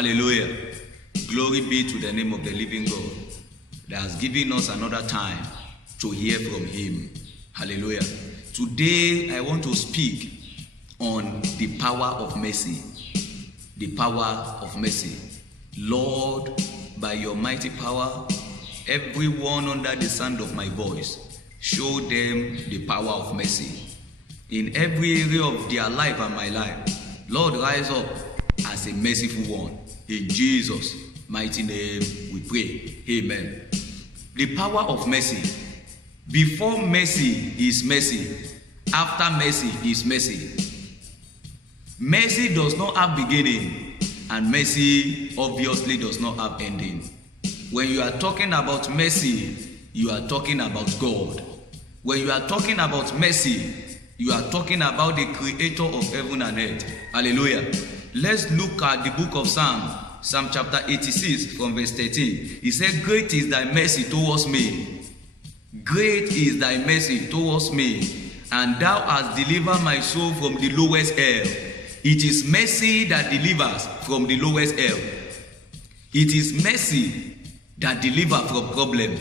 Hallelujah. Glory be to the name of the living God that has given us another time to hear from him. Hallelujah. Today I want to speak on the power of mercy. The power of mercy. Lord, by your mighty power, everyone under the sound of my voice, show them the power of mercy. In every area of their life and my life, Lord, rise up as a merciful one. In Jesus' mighty name we pray. Amen. The power of mercy. Before mercy is mercy. After mercy is mercy. Mercy does not have beginning, and mercy obviously does not have ending. When you are talking about mercy, you are talking about God. When you are talking about mercy, you are talking about the creator of heaven and earth. Hallelujah. Let's look at the book of Psalm chapter 86 from verse 13. He said, great is thy mercy towards me. Great is thy mercy towards me, and thou hast delivered my soul from the lowest hell. It is mercy that delivers from the lowest hell. It is mercy that delivers from problem.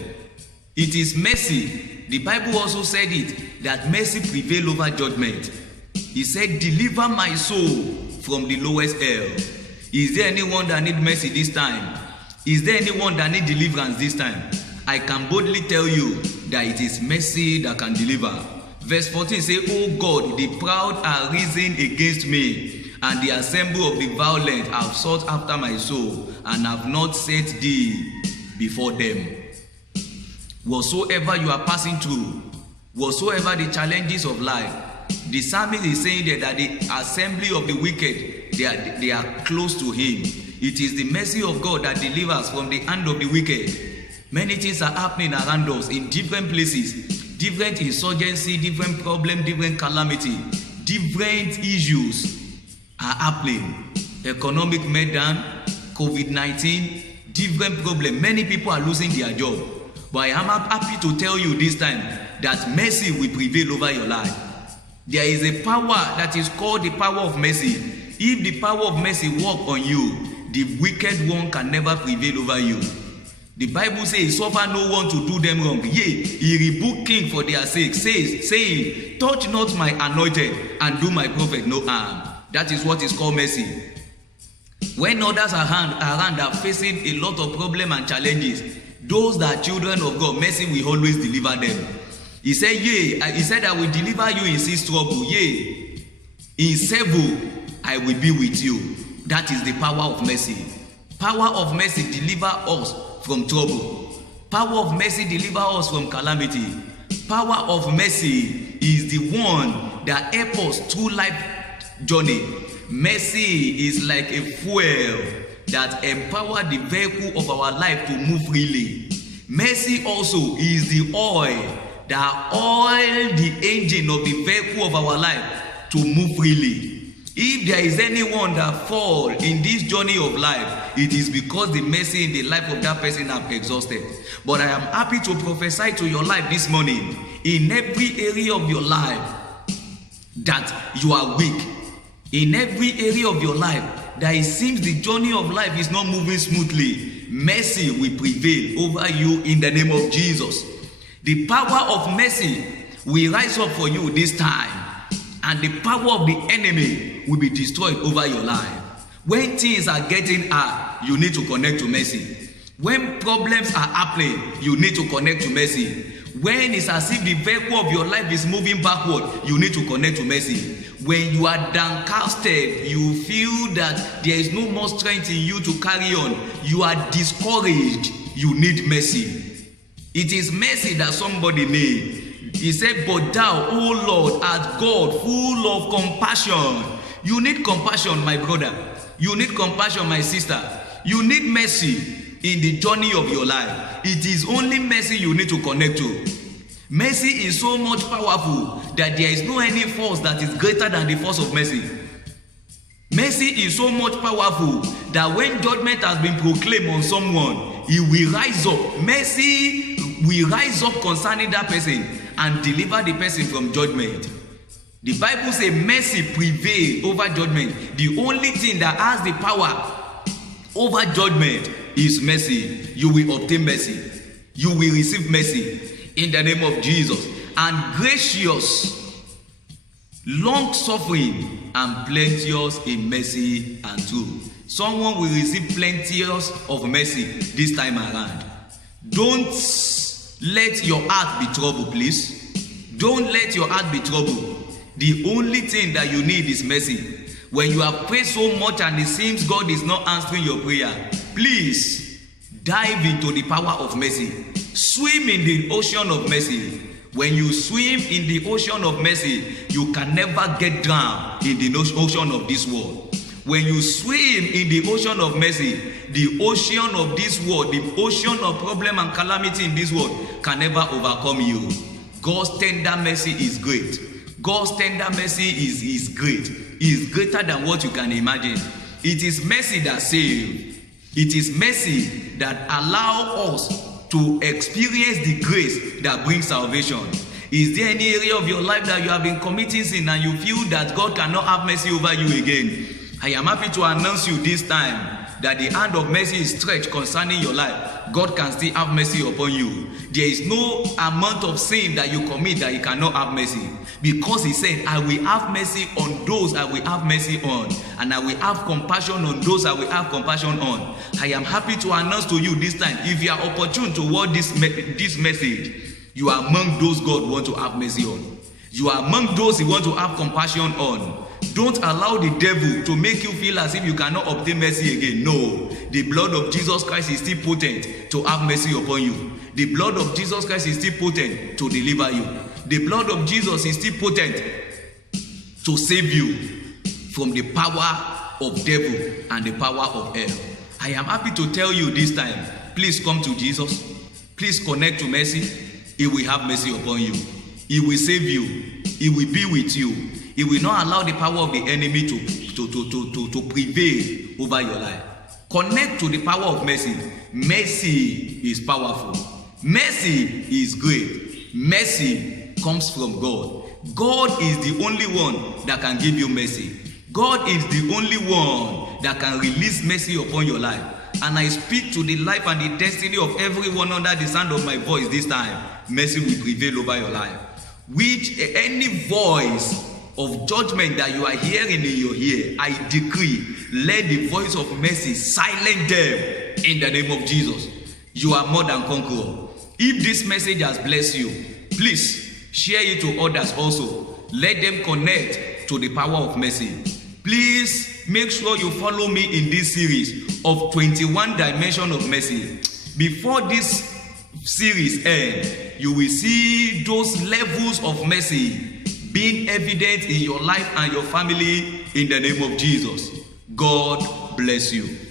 It is mercy. The Bible also said it, that mercy prevail over judgment. He said, deliver my soul from the lowest hell. Is there anyone that need mercy this time? Is there anyone that need deliverance this time? I can boldly tell you that it is mercy that can deliver. Verse 14 says, O God, the proud are risen against me, and the assembly of the violent have sought after my soul, and have not set thee before them. Whatsoever you are passing through, whatsoever the challenges of life, the psalmist is saying that the assembly of the wicked, they are close to him. It is the mercy of God that delivers from the hand of the wicked. Many things are happening around us in different places. Different insurgency, different problem, different calamity, different issues are happening. Economic meltdown, COVID-19, different problem. Many people are losing their job. But I am happy to tell you this time that mercy will prevail over your life. There is a power that is called the power of mercy. If the power of mercy work on you, the wicked one can never prevail over you. The Bible says, suffer no one to do them wrong. Yea, he rebuked king for their sake, saying, touch not my anointed, and do my prophet no harm. That is what is called mercy. When others around are facing a lot of problems and challenges, those that are children of God, mercy will always deliver them. He said, yea, he said, I will deliver you in 6 trouble. Yea, in 7 I will be with you. That is the power of mercy. Power of mercy deliver us from trouble. Power of mercy deliver us from calamity. Power of mercy is the one that helps us through life journey. Mercy is like a fuel that empower the vehicle of our life to move freely. Mercy also is the oil that oil the engine of the vehicle of our life to move freely. If there is anyone that fall in this journey of life, it is because the mercy in the life of that person have exhausted. But I am happy to prophesy to your life this morning, in every area of your life that you are weak, in every area of your life that it seems the journey of life is not moving smoothly, mercy will prevail over you in the name of Jesus. The power of mercy will rise up for you this time, and the power of the enemy will be destroyed over your life. When things are getting hard, you need to connect to mercy. When problems are happening, you need to connect to mercy. When it's as if the vehicle of your life is moving backward, you need to connect to mercy. When you are downcasted, you feel that there is no more strength in you to carry on, you are discouraged, you need mercy. It is mercy that somebody need. He said, but thou, O Lord, art God, full of compassion. You need compassion, my brother. You need compassion, my sister. You need mercy in the journey of your life. It is only mercy you need to connect to. Mercy is so much powerful that there is no any force that is greater than the force of mercy. Mercy is so much powerful that when judgment has been proclaimed on someone, he will rise up. Mercy will rise up concerning that person and deliver the person from judgment. The Bible says mercy prevails over judgment. The only thing that has the power over judgment is mercy. You will obtain mercy. You will receive mercy in the name of Jesus. And gracious, long-suffering, and plenteous in mercy and truth. Someone will receive plenteous of mercy this time around. Don't let your heart be troubled, please. Don't let your heart be troubled. The only thing that you need is mercy. When you have prayed so much and it seems God is not answering your prayer, please dive into the power of mercy. Swim in the ocean of mercy. When you swim in the ocean of mercy, you can never get drowned in the ocean of this world. When you swim in the ocean of mercy, the ocean of this world, the ocean of problem and calamity in this world can never overcome you. God's tender mercy is great. God's tender mercy is great. Is greater than what you can imagine. It is mercy that saves. It is mercy that allows us to experience the grace that brings salvation. Is there any area of your life that you have been committing sin and you feel that God cannot have mercy over you again? I am happy to announce you this time that the hand of mercy is stretched concerning your life. God can still have mercy upon you. There is no amount of sin that you commit that He cannot have mercy. Because He said, I will have mercy on those I will have mercy on, and I will have compassion on those I will have compassion on. I am happy to announce to you this time, if you are opportune to watch this message, you are among those God want to have mercy on. You are among those He want to have compassion on. Don't allow the devil to make you feel as if you cannot obtain mercy again. No, the blood of Jesus Christ is still potent to have mercy upon you. The blood of Jesus Christ is still potent to deliver you. The blood of Jesus is still potent to save you from the power of devil and the power of hell. I am happy to tell you this time, please come to Jesus. Please connect to mercy. He will have mercy upon you. He will save you. He will be with you. He will not allow the power of the enemy to prevail over your life. Connect to the power of mercy. Mercy is powerful. Mercy is great. Mercy comes from God. God is the only one that can give you mercy. God is the only one that can release mercy upon your life. And I speak to the life and the destiny of everyone under the sound of my voice this time. Mercy will prevail over your life. Which any voice of judgment that you are hearing in your ear, I decree, let the voice of mercy silence them in the name of Jesus. You are more than conqueror. If this message has blessed you, please share it to others also. Let them connect to the power of mercy. Please make sure you follow me in this series of 21 dimensions of mercy. Before this series ends, you will see those levels of mercy being evident in your life and your family in the name of Jesus. God bless you.